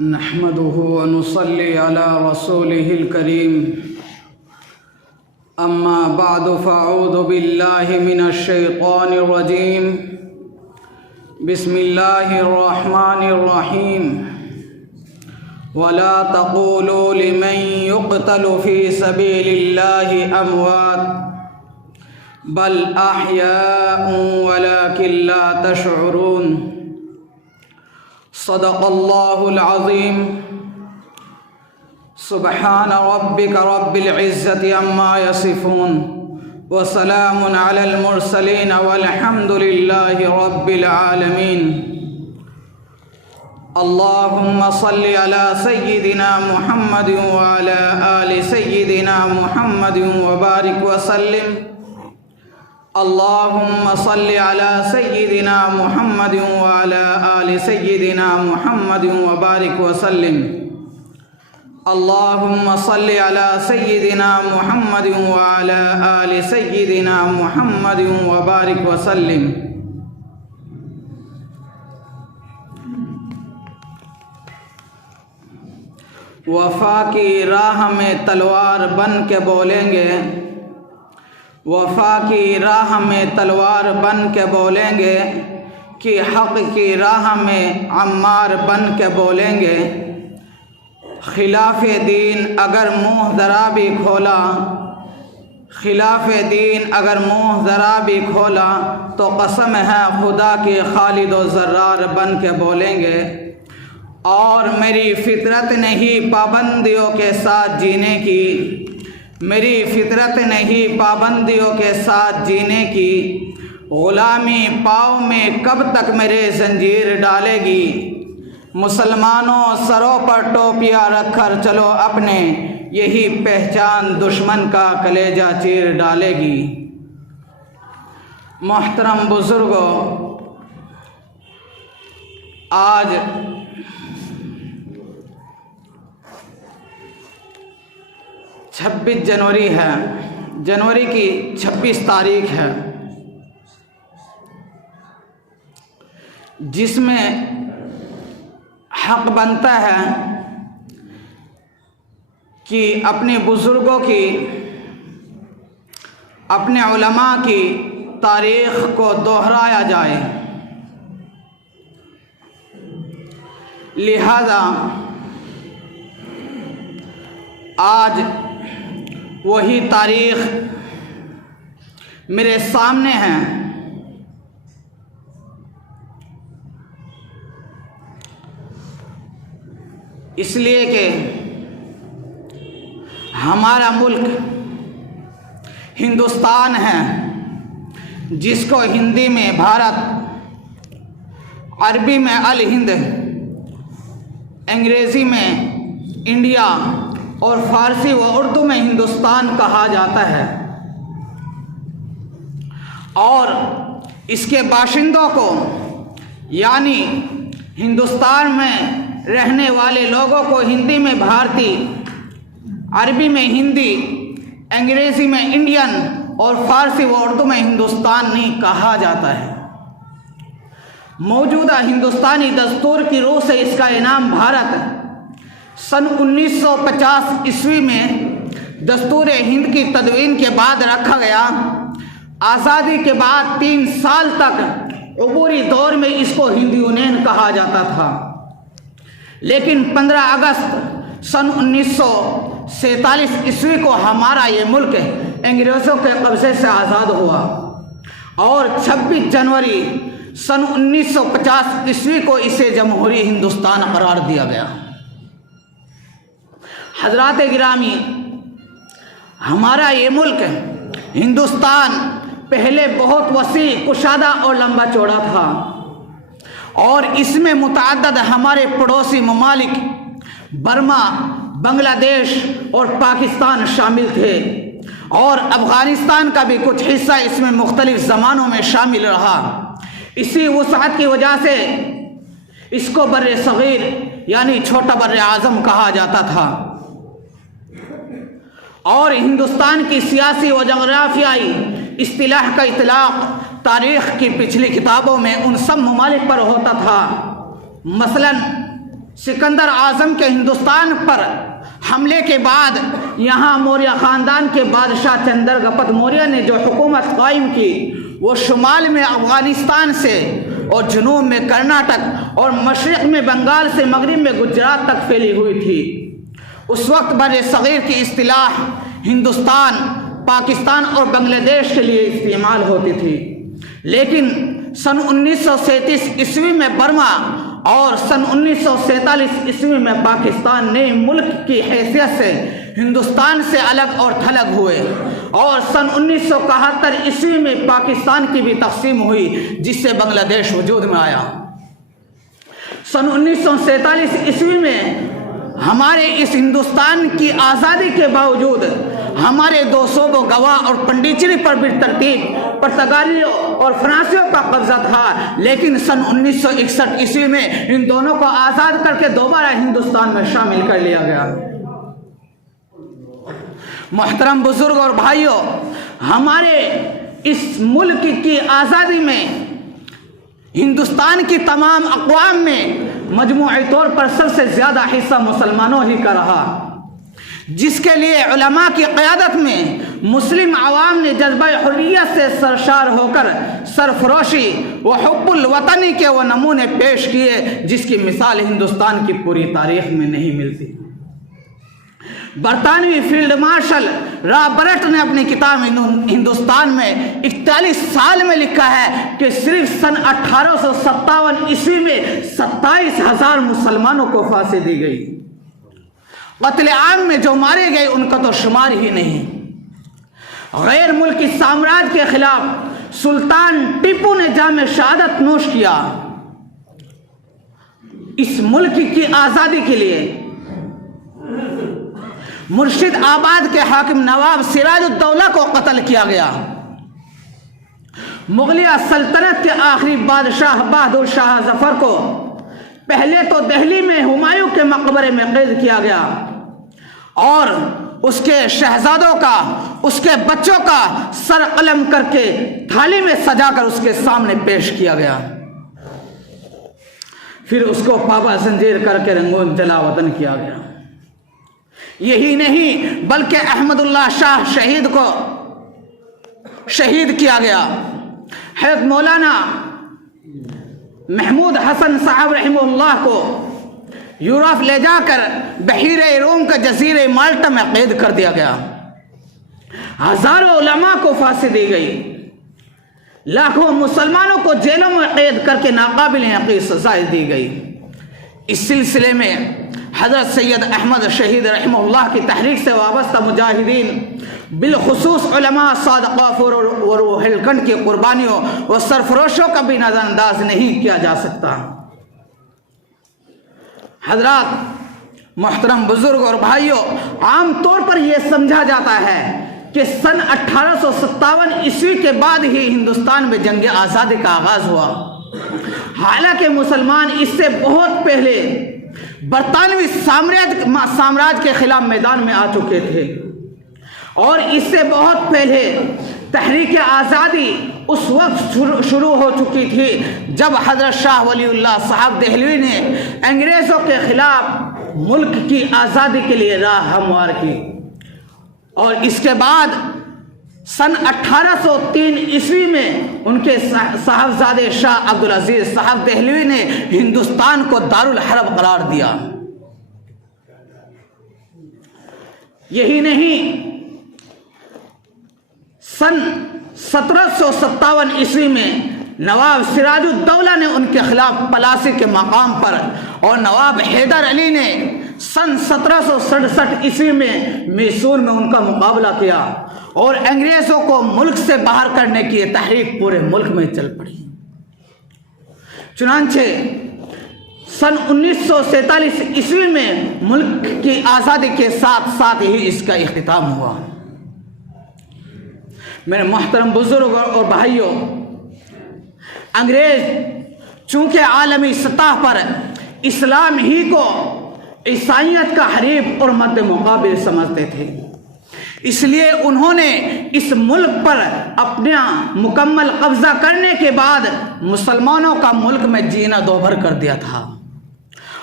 نحمده ونصلي على رسوله الكريم أما بعد فأعوذ بالله من الشيطان الرجيم بسم الله الرحمن الرحيم ولا تقولوا لمن يقتل في سبيل الله أموات بل أحياء ولكن لا تشعرون صدق الله العظيم سبحان ربك رب العزة عما يصفون وسلام على المرسلين والحمد لله رب العالمين اللهم صل على سيدنا محمد وعلى آل سيدنا محمد وبارك وسلم اللهم صل على سيدنا محمد وعلى آل سيدنا محمد وبارك وسلم اللهم صل على سيدنا محمد وعلى آل سيدنا محمد وبارك وسلم وفا کی راہ میں تلوار بن کے بولیں گے وفا کی راہ میں تلوار بن کے بولیں گے کہ حق کی راہ میں عمار بن کے بولیں گے خلاف دین اگر منہ ذرا بھی کھولا خلاف دین اگر منہ ذرا بھی کھولا تو قسم ہے خدا کی خالد و زرار بن کے بولیں گے اور میری فطرت نہیں پابندیوں کے ساتھ جینے کی میری فطرت نہیں پابندیوں کے ساتھ جینے کی غلامی پاؤں میں کب تک میرے زنجیر ڈالے گی مسلمانوں سروں پر ٹوپیاں رکھ کر چلو اپنے یہی پہچان دشمن کا کلیجہ چیر ڈالے گی محترم بزرگوں آج 26 جنوری ہے جنوری کی 26 تاریخ ہے جس میں حق بنتا ہے کہ اپنے بزرگوں کی اپنے علماء کی تاریخ کو دہرایا جائے لہذا آج وہی تاریخ میرے سامنے ہے اس لیے کہ ہمارا ملک ہندوستان ہے جس کو ہندی میں بھارت عربی میں الہند انگریزی میں انڈیا اور فارسی و اردو میں ہندوستان کہا جاتا ہے اور اس کے باشندوں کو یعنی ہندوستان میں رہنے والے لوگوں کو ہندی میں بھارتی عربی میں ہندی انگریزی میں انڈین اور فارسی و اردو میں ہندوستانی کہا جاتا ہے موجودہ ہندوستانی دستور کی روح سے اس کا نام بھارت سن 1950 عیسوی میں دستور ہند کی تدوین کے بعد رکھا گیا آزادی کے بعد 3 سال تک عبوری دور میں اس کو ہندی یونین کہا جاتا تھا لیکن 15 اگست سن 1947 عیسوی کو ہمارا یہ ملک انگریزوں کے قبضے سے آزاد ہوا اور 26 جنوری سن 1950 عیسوی کو اسے جمہوری ہندوستان قرار دیا گیا حضرات گرامی ہمارا یہ ملک ہندوستان پہلے بہت وسیع کشادہ اور لمبا چوڑا تھا اور اس میں متعدد ہمارے پڑوسی ممالک برما بنگلہ دیش اور پاکستان شامل تھے اور افغانستان کا بھی کچھ حصہ اس میں مختلف زمانوں میں شامل رہا اسی وسعت کی وجہ سے اس کو بر صغیر یعنی چھوٹا بر اعظم کہا جاتا تھا اور ہندوستان کی سیاسی و جغرافیائی اصطلاح کا اطلاق تاریخ کی پچھلی کتابوں میں ان سب ممالک پر ہوتا تھا، مثلا سکندر اعظم کے ہندوستان پر حملے کے بعد یہاں موریہ خاندان کے بادشاہ چندر گپت موریہ نے جو حکومت قائم کی وہ شمال میں افغانستان سے اور جنوب میں کرناٹک اور مشرق میں بنگال سے مغرب میں گجرات تک پھیلی ہوئی تھی۔ اس وقت بر صغیر کی اصطلاح ہندوستان، پاکستان اور بنگلہ دیش کے لیے استعمال ہوتی تھی، لیکن سن 1937 عیسوی میں برما اور سن 1947 عیسوی میں پاکستان نئے ملک کی حیثیت سے ہندوستان سے الگ اور تھلگ ہوئے، اور سن 1971 عیسوی میں پاکستان کی بھی تقسیم ہوئی جس سے بنگلہ دیش وجود میں آیا۔ سن 1947 عیسوی میں ہمارے اس ہندوستان کی آزادی کے باوجود ہمارے دو صوبوں گوا اور پنڈیچری پر بالترتیب پرتگالیوں اور فرانسیوں کا قبضہ تھا، لیکن سن 1961 عیسوی میں ان دونوں کو آزاد کر کے دوبارہ ہندوستان میں شامل کر لیا گیا۔ محترم بزرگ اور بھائیوں، ہمارے اس ملک کی آزادی میں ہندوستان کی تمام اقوام میں مجموعی طور پر سب سے زیادہ حصہ مسلمانوں ہی کا رہا، جس کے لیے علماء کی قیادت میں مسلم عوام نے جذبہ حریت سے سرشار ہو کر سرفروشی و حب الوطنی کے وہ نمونے پیش کیے جس کی مثال ہندوستان کی پوری تاریخ میں نہیں ملتی۔ برطانوی فیلڈ مارشل رابرٹ نے اپنی کتاب ہندوستان میں 41 سال میں لکھا ہے کہ صرف سن 1857 عیسوی میں 27,000 مسلمانوں کو پھانسی دی گئی۔ قتل عام میں جو مارے گئے ان کا تو شمار ہی نہیں۔ غیر ملکی سامراج کے خلاف سلطان ٹیپو نے جام شہادت نوش کیا۔ اس ملک کی آزادی کے لیے مرشد آباد کے حاکم نواب سراج الدولہ کو قتل کیا گیا۔ مغلیہ سلطنت کے آخری بادشاہ بہادر شاہ ظفر کو پہلے تو دہلی میں ہمایوں کے مقبرے میں قید کیا گیا اور اس کے شہزادوں کا، اس کے بچوں کا سر قلم کر کے تھالی میں سجا کر اس کے سامنے پیش کیا گیا، پھر اس کو پابا زنجیر کر کے رنگون جلا وطن کیا گیا۔ یہی نہیں بلکہ احمد اللہ شاہ شہید کو شہید کیا گیا۔ حضرت مولانا محمود حسن صاحب رحمہ اللہ کو یورپ لے جا کر بحیرہ روم کا جزیرہ مالٹا میں قید کر دیا گیا۔ ہزاروں علماء کو پھانسی دی گئی، لاکھوں مسلمانوں کو جیلوں میں قید کر کے ناقابل یقین سزائیں دی گئی۔ اس سلسلے میں حضرت سید احمد شہید رحمہ اللہ کی تحریک سے وابستہ مجاہدین، بالخصوص علماء صادقہ و روح القلب کی قربانیوں و سرفروشوں کا بھی نظر انداز نہیں کیا جا سکتا۔ حضرات محترم بزرگ اور بھائیوں، عام طور پر یہ سمجھا جاتا ہے کہ سن 1857 عیسوی کے بعد ہی ہندوستان میں جنگ آزادی کا آغاز ہوا، حالانکہ مسلمان اس سے بہت پہلے برطانوی سامراج کے خلاف میدان میں آ چکے تھے، اور اس سے بہت پہلے تحریک آزادی اس وقت شروع ہو چکی تھی جب حضرت شاہ ولی اللہ صاحب دہلوی نے انگریزوں کے خلاف ملک کی آزادی کے لیے راہ ہموار کی، اور اس کے بعد سن 1803 عیسوی میں ان کے صاحبزادے شاہ عبدالعزیز صاحب دہلوی نے ہندوستان کو دارالحرب قرار دیا۔ یہی نہیں، سن 1757 عیسوی میں نواب سراج الدولہ نے ان کے خلاف پلاسی کے مقام پر، اور نواب حیدر علی نے سن 1767 عیسوی میں میسور میں ان کا مقابلہ کیا، اور انگریزوں کو ملک سے باہر کرنے کی یہ تحریک پورے ملک میں چل پڑی۔ چنانچہ سن 1947 عیسوی میں ملک کی آزادی کے ساتھ ساتھ ہی اس کا اختتام ہوا۔ میرے محترم بزرگ اور بھائیوں، انگریز چونکہ عالمی سطح پر اسلام ہی کو عیسائیت کا حریف اور مد مقابل سمجھتے تھے، اس لیے انہوں نے اس ملک پر اپنا مکمل قبضہ کرنے کے بعد مسلمانوں کا ملک میں جینا دوبھر کر دیا تھا،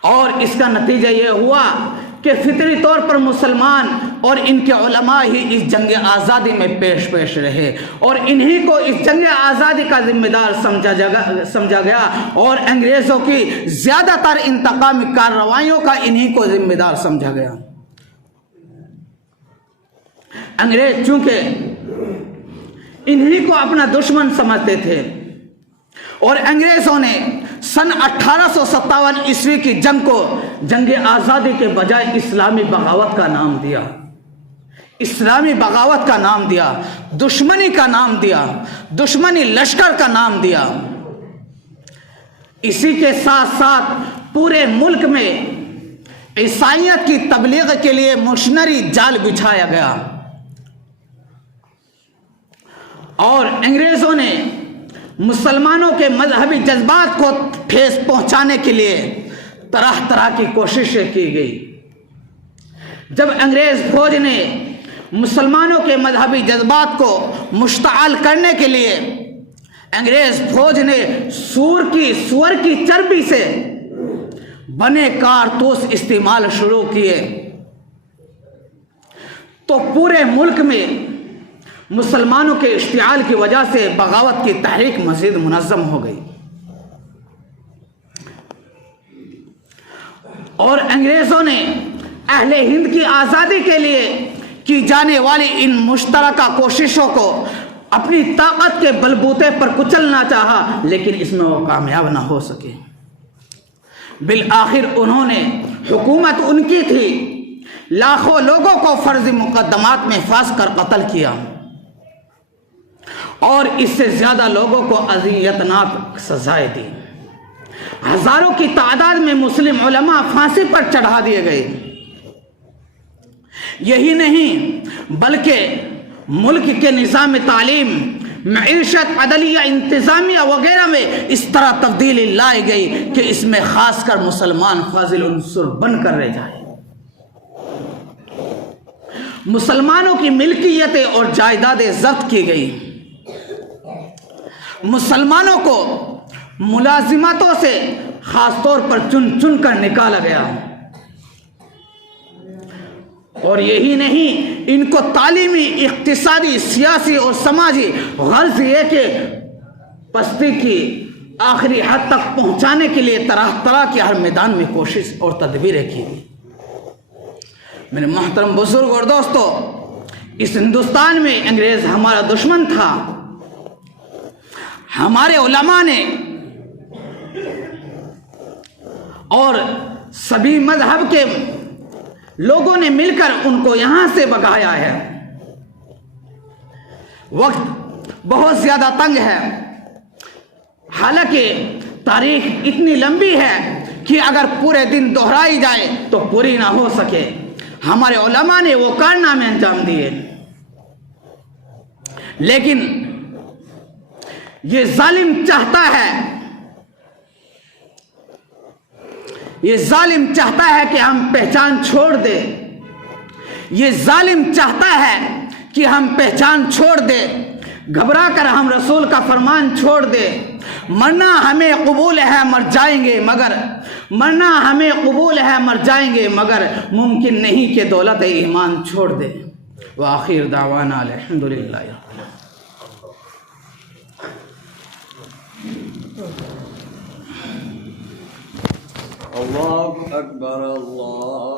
اور اس کا نتیجہ یہ ہوا کہ فطری طور پر مسلمان اور ان کے علماء ہی اس جنگ آزادی میں پیش رہے اور انہی کو اس جنگ آزادی کا ذمہ دار سمجھا گیا اور انگریزوں کی زیادہ تر انتقامی کارروائیوں کا انہی کو ذمہ دار سمجھا گیا۔ انگریز چونکہ انہی کو اپنا دشمن سمجھتے تھے اور انگریزوں نے سن 1857 عیسوی کی جنگ کو جنگ آزادی کے بجائے اسلامی بغاوت کا نام دیا، اسلامی بغاوت کا نام دیا، دشمنی کا نام دیا، دشمنی لشکر کا نام دیا۔ اسی کے ساتھ ساتھ پورے ملک میں عیسائیت کی تبلیغ کے لیے مشنری جال بچھایا گیا اور انگریزوں نے مسلمانوں کے مذہبی جذبات کو ٹھیس پہنچانے کے لیے طرح طرح کی کوششیں کی گئی۔ جب انگریز فوج نے مسلمانوں کے مذہبی جذبات کو مشتعل کرنے کے لیے انگریز فوج نے سور کی چربی سے بنے کارتوس استعمال شروع کیے تو پورے ملک میں مسلمانوں کے اشتعال کی وجہ سے بغاوت کی تحریک مزید منظم ہو گئی اور انگریزوں نے اہل ہند کی آزادی کے لیے کی جانے والی ان مشترکہ کوششوں کو اپنی طاقت کے بلبوتے پر کچلنا چاہا، لیکن اس میں وہ کامیاب نہ ہو سکے۔ بالآخر انہوں نے، حکومت ان کی تھی، لاکھوں لوگوں کو فرضی مقدمات میں پھانس کر قتل کیا اور اس سے زیادہ لوگوں کو اذیتناک سزائیں دی۔ ہزاروں کی تعداد میں مسلم علماء پھانسی پر چڑھا دیے گئے۔ یہی نہیں بلکہ ملک کے نظام تعلیم، معیشت، عدلیہ، انتظامیہ وغیرہ میں اس طرح تبدیلی لائی گئی کہ اس میں خاص کر مسلمان فاضل عنصر بن کر رہ جائے۔ مسلمانوں کی ملکیتیں اور جائیدادیں ضبط کی گئی، مسلمانوں کو ملازمتوں سے خاص طور پر چن کر نکالا گیا اور یہی نہیں، ان کو تعلیمی، اقتصادی، سیاسی اور سماجی غرض یہ کہ پستی کی آخری حد تک پہنچانے کے لیے طرح طرح کے ہر میدان میں کوشش اور تدبیریں کی گئی۔ میرے محترم بزرگ اور دوستو، اس ہندوستان میں انگریز ہمارا دشمن تھا۔ ہمارے علماء نے اور سبھی مذہب کے لوگوں نے مل کر ان کو یہاں سے بھگایا ہے۔ وقت بہت زیادہ تنگ ہے، حالانکہ تاریخ اتنی لمبی ہے کہ اگر پورے دن دہرائی جائے تو پوری نہ ہو سکے۔ ہمارے علماء نے وہ کارنامے انجام دیے، لیکن یہ ظالم چاہتا ہے کہ ہم پہچان چھوڑ دیں، یہ ظالم چاہتا ہے کہ ہم پہچان چھوڑ دیں، گھبرا کر ہم رسول کا فرمان چھوڑ دیں۔ مرنا ہمیں قبول ہے مر جائیں گے مگر مگر ممکن نہیں کہ دولت ایمان چھوڑ دیں۔ وآخر دعوانا الحمدللہ۔ اللہ اکبر اللہ